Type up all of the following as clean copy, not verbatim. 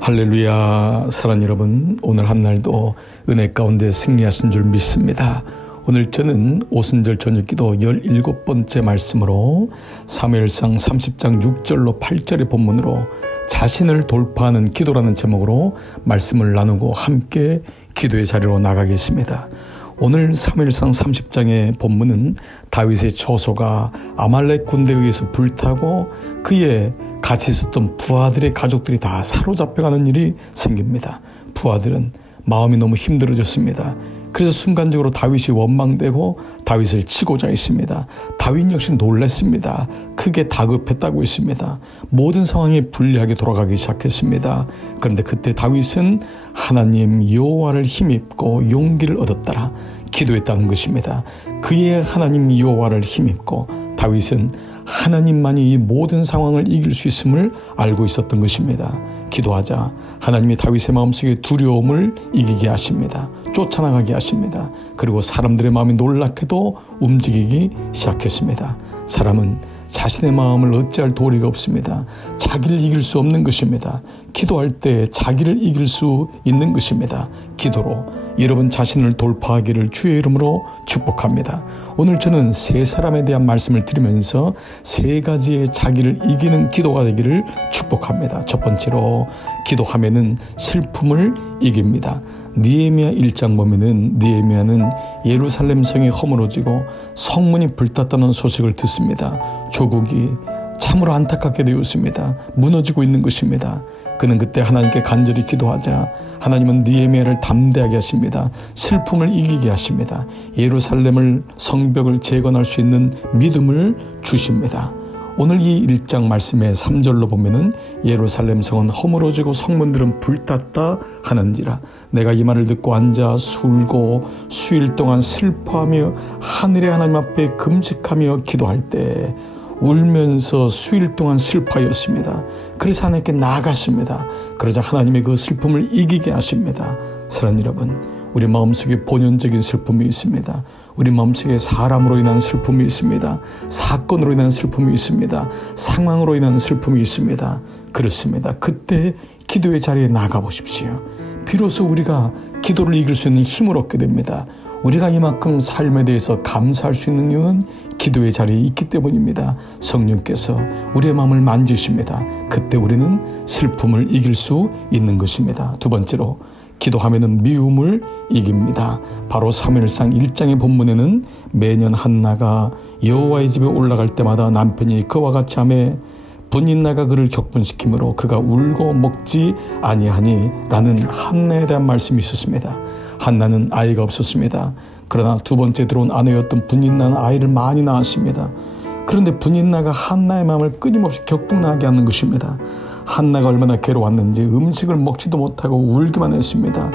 할렐루야. 사랑하는 여러분, 오늘 한 날도 은혜 가운데 승리하신 줄 믿습니다. 오늘 저는 오순절 저녁기도 17번째 말씀으로 사무엘상 30장 6절로 8절의 본문으로 자신을 돌파하는 기도라는 제목으로 말씀을 나누고 함께 기도의 자리로 나가겠습니다. 오늘 사무엘상 30장의 본문은 다윗의 처소가 아말렉 군대에 의해서 불타고 그의 같이 있었던 부하들의 가족들이 다 사로잡혀가는 일이 생깁니다. 부하들은 마음이 너무 힘들어졌습니다. 그래서 순간적으로 다윗이 원망되고 다윗을 치고자 했습니다. 다윗 역시 놀랐습니다. 크게 다급했다고 했습니다. 모든 상황이 불리하게 돌아가기 시작했습니다. 그런데 그때 다윗은 하나님 여호와를 힘입고 용기를 얻었더라 기도했다는 것입니다. 그의 하나님 여호와를 힘입고 다윗은 하나님만이 이 모든 상황을 이길 수 있음을 알고 있었던 것입니다. 기도하자 하나님이 다윗의 마음속에 두려움을 이기게 하십니다. 쫓아나가게 하십니다. 그리고 사람들의 마음이 놀랍게도 움직이기 시작했습니다. 사람은 자신의 마음을 어찌할 도리가 없습니다. 자기를 이길 수 없는 것입니다. 기도할 때 자기를 이길 수 있는 것입니다. 기도로 여러분 자신을 돌파하기를 주의 이름으로 축복합니다. 오늘 저는 세 사람에 대한 말씀을 드리면서 세 가지의 자기를 이기는 기도가 되기를 축복합니다. 첫 번째로 기도하면은 슬픔을 이깁니다. 느헤미야 1장 보면은 느헤미야는 예루살렘 성이 허물어지고 성문이 불탔다는 소식을 듣습니다. 조국이 참으로 안타깝게 되었습니다. 무너지고 있는 것입니다. 그는 그때 하나님께 간절히 기도하자 하나님은 느헤미야를 담대하게 하십니다. 슬픔을 이기게 하십니다. 예루살렘을 성벽을 재건할 수 있는 믿음을 주십니다. 오늘 이 1장 말씀의 3절로 보면은 예루살렘 성은 허물어지고 성문들은 불탔다 하는지라 내가 이 말을 듣고 앉아 술고 수일 동안 슬퍼하며 하늘의 하나님 앞에 금식하며 기도할 때 울면서 수일 동안 슬퍼하였습니다. 그래서 하나님께 나아갔습니다. 그러자 하나님의 그 슬픔을 이기게 하십니다. 사랑하는 여러분, 우리 마음속에 본연적인 슬픔이 있습니다. 우리 마음속에 사람으로 인한 슬픔이 있습니다. 사건으로 인한 슬픔이 있습니다. 상황으로 인한 슬픔이 있습니다. 그렇습니다. 그때 기도의 자리에 나가 보십시오. 비로소 우리가 기도를 이길 수 있는 힘을 얻게 됩니다. 우리가 이만큼 삶에 대해서 감사할 수 있는 이유는 기도의 자리에 있기 때문입니다. 성령께서 우리의 마음을 만지십니다. 그때 우리는 슬픔을 이길 수 있는 것입니다. 두 번째로 기도하면은 미움을 이깁니다. 바로 사무엘상 1장의 본문에는 매년 한나가 여호와의 집에 올라갈 때마다 남편이 그와 같이 하매 분인나가 그를 격분시키므로 그가 울고 먹지 아니하니 라는 한나에 대한 말씀이 있었습니다. 한나는 아이가 없었습니다. 그러나 두 번째 들어온 아내였던 분인나는 아이를 많이 낳았습니다. 그런데 분인나가 한나의 마음을 끊임없이 격분하게 하는 것입니다. 한나가 얼마나 괴로웠는지 음식을 먹지도 못하고 울기만 했습니다.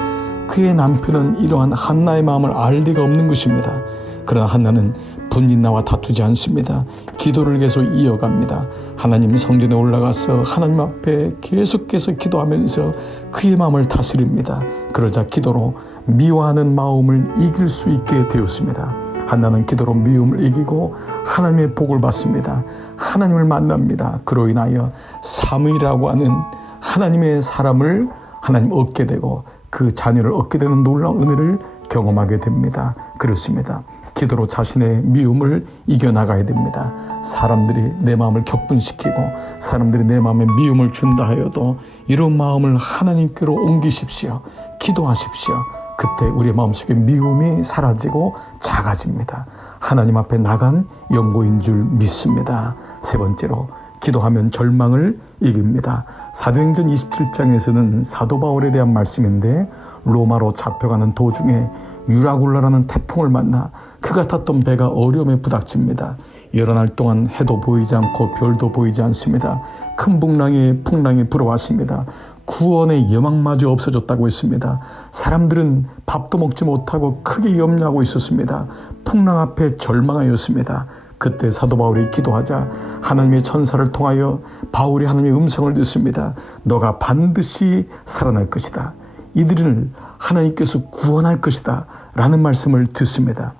그의 남편은 이러한 한나의 마음을 알 리가 없는 것입니다. 그러나 한나는 분인나와 다투지 않습니다. 기도를 계속 이어갑니다. 하나님 성전에 올라가서 하나님 앞에 계속해서 기도하면서 그의 마음을 다스립니다. 그러자 기도로 미워하는 마음을 이길 수 있게 되었습니다. 한나는 기도로 미움을 이기고 하나님의 복을 받습니다. 하나님을 만납니다. 그로 인하여 사무엘이라고 하는 하나님의 사람을 하나님 얻게 되고 그 자녀를 얻게 되는 놀라운 은혜를 경험하게 됩니다. 그렇습니다. 기도로 자신의 미움을 이겨나가야 됩니다. 사람들이 내 마음을 격분시키고 사람들이 내 마음에 미움을 준다 하여도 이런 마음을 하나님께로 옮기십시오. 기도하십시오. 그때 우리의 마음속에 미움이 사라지고 작아집니다. 하나님 앞에 나간 연고인 줄 믿습니다. 세 번째로 기도하면 절망을 이깁니다. 사도행전 27장에서는 사도 바울에 대한 말씀인데 로마로 잡혀가는 도중에 유라굴라라는 태풍을 만나 그가 탔던 배가 어려움에 부닥칩니다. 여러 날 동안 해도 보이지 않고 별도 보이지 않습니다. 큰 풍랑이 불어왔습니다. 구원의 여망마저 없어졌다고 했습니다. 사람들은 밥도 먹지 못하고 크게 염려하고 있었습니다. 풍랑 앞에 절망하였습니다. 그때 사도 바울이 기도하자 하나님의 천사를 통하여 바울이 하나님의 음성을 듣습니다. 너가 반드시 살아날 것이다. 이들을 하나님께서 구원할 것이다 라는 말씀을 듣습니다.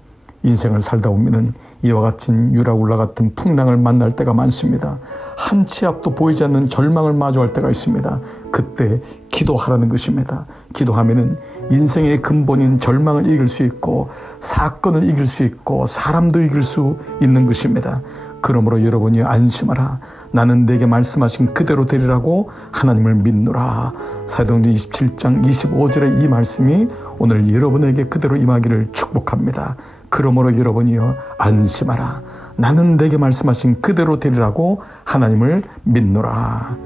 인생을 살다 보면은 이와 같은 유라굴라 같은 풍랑을 만날 때가 많습니다. 한 치 앞도 보이지 않는 절망을 마주할 때가 있습니다. 그때 기도하라는 것입니다. 기도하면은 인생의 근본인 절망을 이길 수 있고 사건을 이길 수 있고 사람도 이길 수 있는 것입니다. 그러므로 여러분이 안심하라. 나는 내게 말씀하신 그대로 되리라고 하나님을 믿노라. 사도행전 27장 25절의 이 말씀이 오늘 여러분에게 그대로 임하기를 축복합니다. 그러므로 여러분이여 안심하라. 나는 내게 말씀하신 그대로 되리라고 하나님을 믿노라.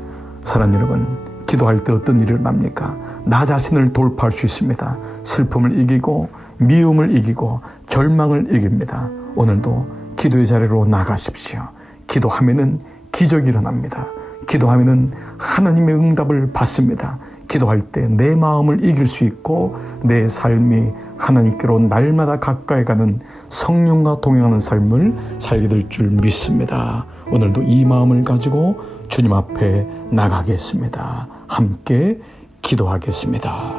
사랑하는 여러분, 기도할 때 어떤 일을 납니까? 나 자신을 돌파할 수 있습니다. 슬픔을 이기고 미움을 이기고 절망을 이깁니다. 오늘도 기도의 자리로 나가십시오. 기도하면은 기적이 일어납니다. 기도하면은 하나님의 응답을 받습니다. 기도할 때 내 마음을 이길 수 있고 내 삶이 하나님께로 날마다 가까이 가는 성령과 동행하는 삶을 살게 될 줄 믿습니다. 오늘도 이 마음을 가지고 주님 앞에 나가겠습니다. 함께 기도하겠습니다.